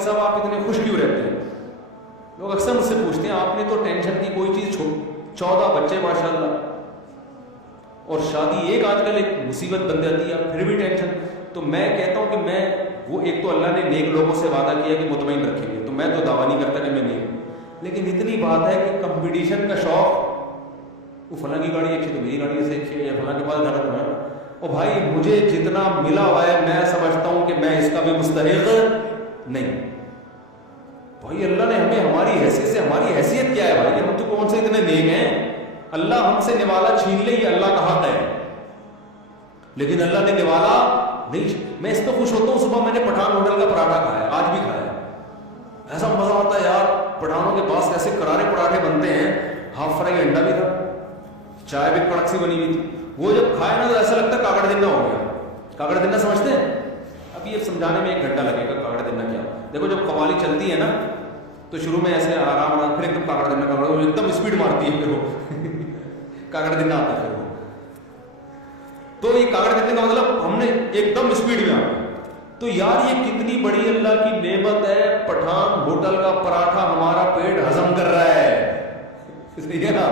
مولوی صاحب آپ اتنے خوش کیوں رہتے ہیں؟ لوگ اکثر مجھ سے پوچھتے ہیں آپ نے تو ٹینشن کی کوئی چیز 14 بچے ماشاءاللہ، اور شادی ایک آج کل ایک مصیبت بن جاتی ہے پھر بھی ٹینشن. تو میں کہتا ہوں کہ میں وہ ایک تو اللہ نے نیک لوگوں سے وعدہ کیا کہ مطمئن رکھیں گے، تو میں تو دعویٰ نہیں کرتا کہ میں نیک ہوں، لیکن اتنی بات ہے کہ کمپٹیشن کا شوق، وہ فلاں کی گاڑی اچھی تو میری گاڑی سے اچھی ہے، یا فلاں کے پاس جانا تو ہے. اور بھائی مجھے جتنا ملا ہوا ہے میں سمجھتا ہوں کہ میں اس کا بھی مستحق نہیں. بھائی اللہ نے ہمیں ہماری حیثیت سے، ہماری حیثیت کیا ہے بھائی؟ ہم تو کون سے اتنے نیک ہیں؟ اللہ ہم سے نوالا چھین لے یہ اللہ کا حق ہے، لیکن اللہ نے نوالا نہیں. میں اس پہ خوش ہوتا ہوں، صبح میں نے پٹھان ہوٹل کا پراٹھا کھایا، آج بھی کھایا، ایسا مزہ آتا ہے یار. پٹھانوں کے پاس ایسے کرارے پراٹھے بنتے ہیں، ہاف فرائی انڈا بھی تھا، چائے بھی کڑک سی بنی ہوئی تھی. وہ جب کھائے نا تو ایسا لگتا ہے کاکڑ دنہ ہو گیا. کاکڑ دنہ سمجھتے ہیں؟ اب یہ سمجھانے میں 1 گھنٹہ لگے گا کاکڑ دنہ کیا. دیکھو جب قوالی چلتی ہے نا تو شروع میں ایسے آرام، پھر ایک دم کاکڑ دنہ ایک دم اسپیڈ مارتی ہے، پھر وہ کاکڑ دنہ آتا ہے. پھر وہ تو یہ کاکڑ دنہ کا مطلب ہم نے ایک دم اسپیڈ میں آ. تو یار یہ کتنی بڑی اللہ کی نعمت ہے، پٹھان ہوٹل کا پراٹھا ہمارا پیٹ ہضم کر رہا ہے. صحیح ہے نا؟